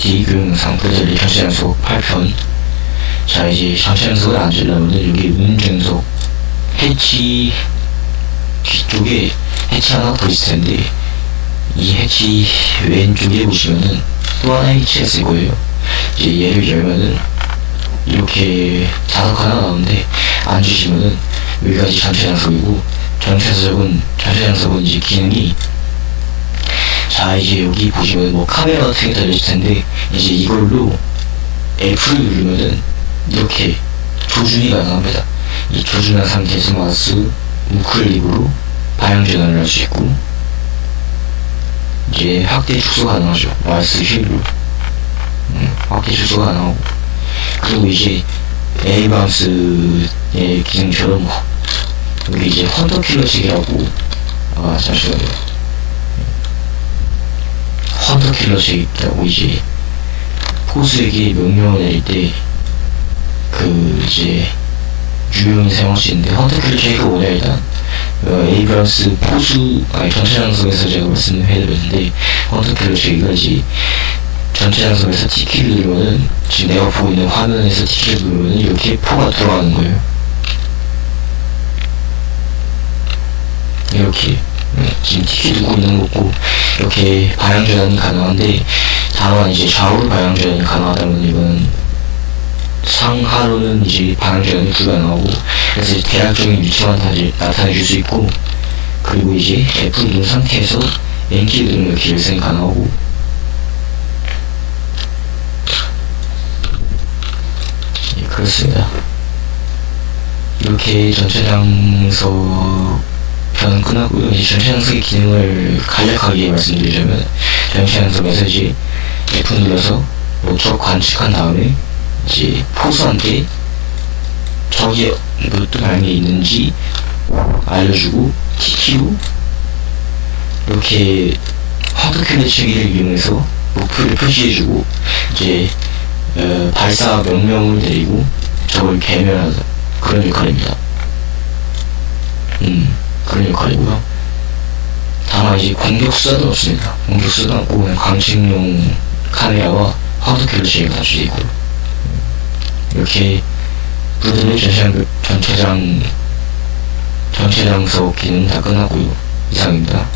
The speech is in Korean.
교육 영상 브레젤리 전체 장소 8편. 자 이제 전체 장소를 앉으려면 여기 운전석 해치 뒤쪽에 해치 하나 더 있을 텐데 이 해치 왼쪽에 보시면은 또 하나의 해치가 있을 거예요. 이제 얘를 열면은 이렇게 자석 하나 나오는데 앉으시면은 여기까지 전체 장소이고 전체적은 전체 장소은 이제 기능이 자 이제 여기 보시면 뭐 카메라 같은 게 달려있을 텐데 이제 이걸로 F를 누르면은 이렇게 조준이 가능합니다. 이 조준한 상태에서 마우스 우클릭으로 방향 전환을 할 수 있고 이제 확대 축소 가능하죠. 마우스 휠로. 음, 확대 축소 가능하고. 그리고 이제 에이바운스의 기능처럼 여기 이제 헌터 킬러식이라고 아 잠시만요. 헌터 킬러식이라고 이제 포수에게 명령을 내릴 때 그 이제 유용히 사용할 수 있는데 헌터 킬러식이 뭐냐 일단 어, 에이브런스 포수 아니 전체 장성에서 제가 말씀해드렸는데 헌터 킬러식이가 이제 전체 장성에서 T키를 누르면은 지금 내가 보고 있는 화면에서 T키를 누르면은 이렇게 포가 들어가는 거예요. 이렇게. 음, 지금 누르고 있는 거고 이렇게 방향 전환이 가능한데 다만 이제 좌우로 방향 전환이 가능하다면 이건 상하로는 이제 방향 전환이 불가능하고 그래서 대략적인 위치만 다시 나타내 줄 수 있고 그리고 이제 F 누른 상태에서 N키 누르면 열선이 가능하고 예, 그렇습니다. 이렇게 전체 장소 편은 끝났고요. 이제 전체 장소의 기능을 간략하게 말씀드리자면 전체 장소 메시지 F 눌러서 목적 관측한 다음에 이제 포수한테 저기에 몇도 방향에 있는지 알려주고 TK로 이렇게 체계를 이용해서 목표를 표시해주고 이제 어, 발사 명령을 내리고 저걸 개멸하다 그런 역할입니다. 역할이고요. 다만 이제 공격 수단은 없습니다. 공격 수단 없고 그냥 광식용 카메라와 하드캐드 체계가 갖춰져 있고 이렇게 브루드의 전체장 전체장 전체장소 기능 다 끝났고요. 이상입니다.